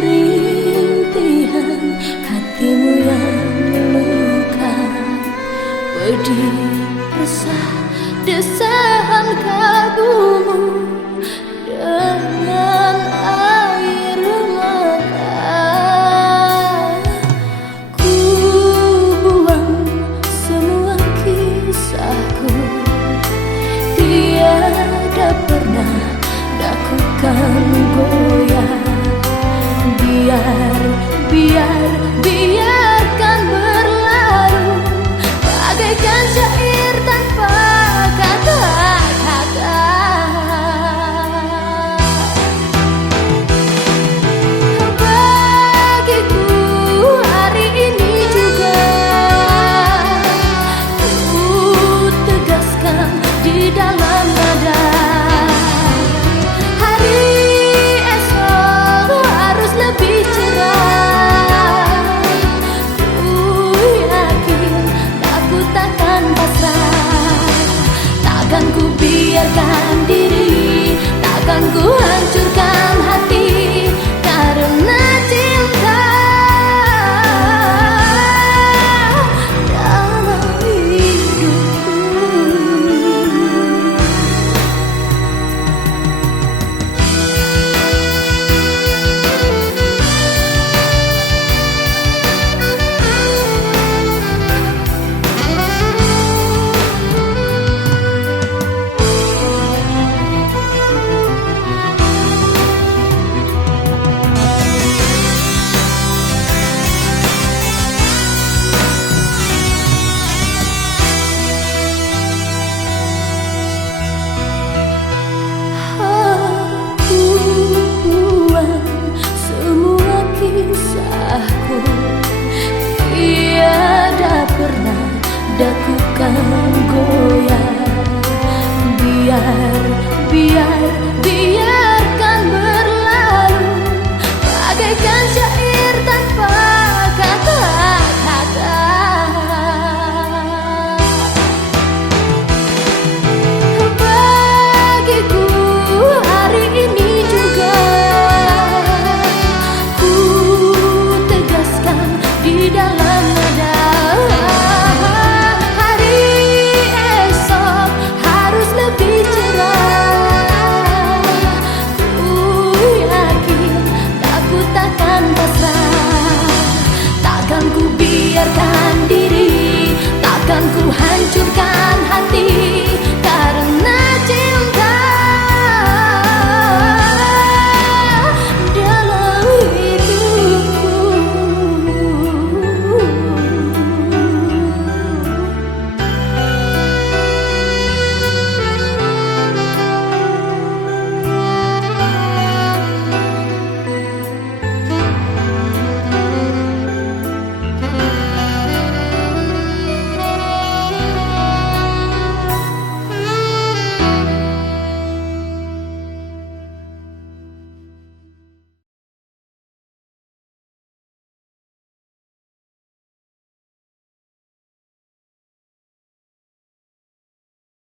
rintihan hatimu yang luka, pedih, resah, desahan kalbumu dengan air mata. Ku buang semua kisahku, tiada pernah dakukan goyah. Biarkan berlalu bagaikan syair tanpa kata-kata. Bagiku hari ini juga ku tegaskan di dalam nada. Takkan ku biarkan diri, takkan ku hancurkan hati karena cinta dalam hidupku. Kisahku tiada pernah dakukan goyah. Biar